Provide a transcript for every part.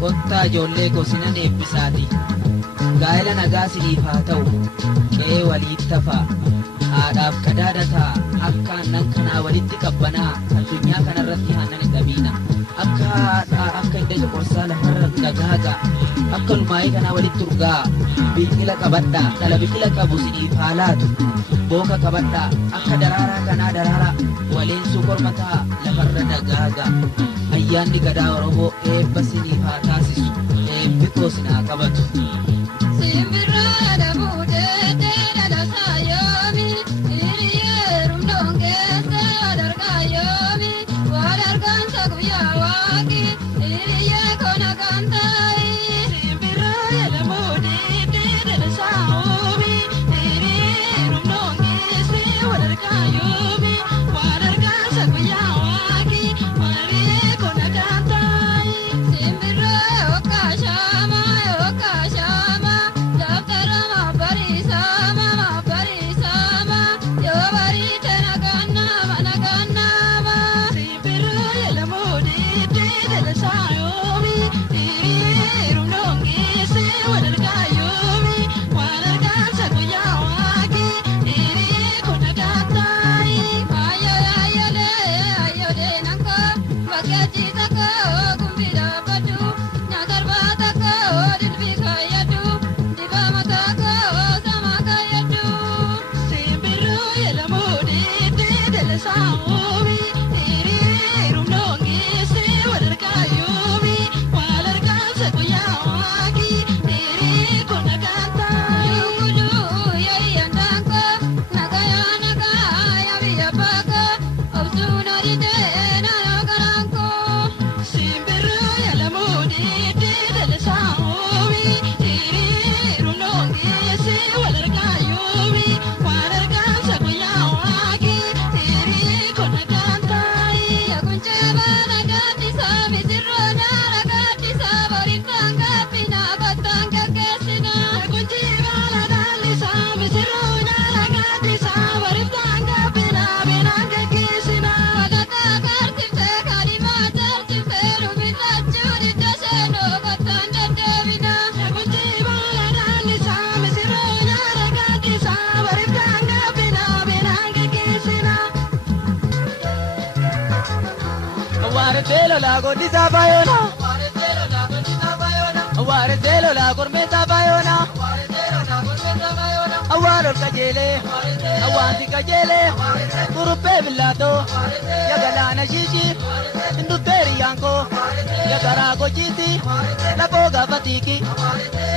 Kottaa ijoollee kosinan eebbisaati. Gaa'ela nagaa siniif haa ta'u. Qe'ee waliit tafaa. Haadhaaf kadaadataa. Akka aannan kanaa walitti qabbanaa. Addunyaa kanarratti aannan hin dhabiina. Akka haadhaa akka hidda coqorsaa lafarra dagaagaa. Akka lumaayii kanaa walitti urgaa. Biqila qabadhaa. Dhala biqila qabu siniif haa laatu. Booka qabadhaa. Akka daraaraa kanaa daraaraa. Waleensuu kormataa lafarra dagaagaa. Ayyaanni gadaa Oromoo eebba siniif haa taasisu. Eebbi koo sinaa qabatu. Kasha, my oh, Kasha. Waretelo la godisa bayona. Waretelo la gormeta bayona. Awalol kajele, awanti kajele, kurupe bilato, yagalana shishi, induteri yanko, yagarago jiti, laboga batiki,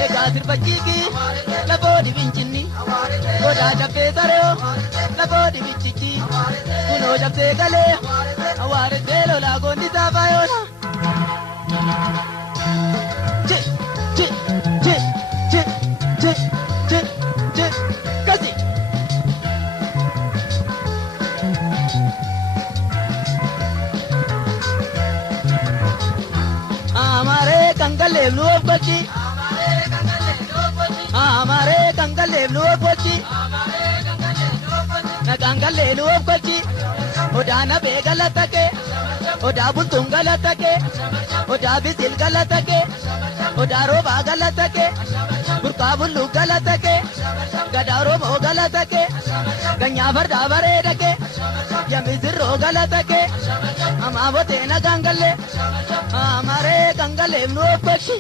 yagasir bajiki, labodi vinchini, goda jabe tareo, labodi vichiki, kuno jabse gale, awaretelo la gondita bayona. Kangale luop kochi, amare kangale luop kochi, na kangale luop kochi, oda na begala take, oda bultungala take, oda bisil gala take, oda roba gala take, burkabulu gala take, gadaro mo gala take, ganya varda vare take, yamiziro gala take, amavote na kangale. Amare kangale luop kochi.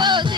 Abos.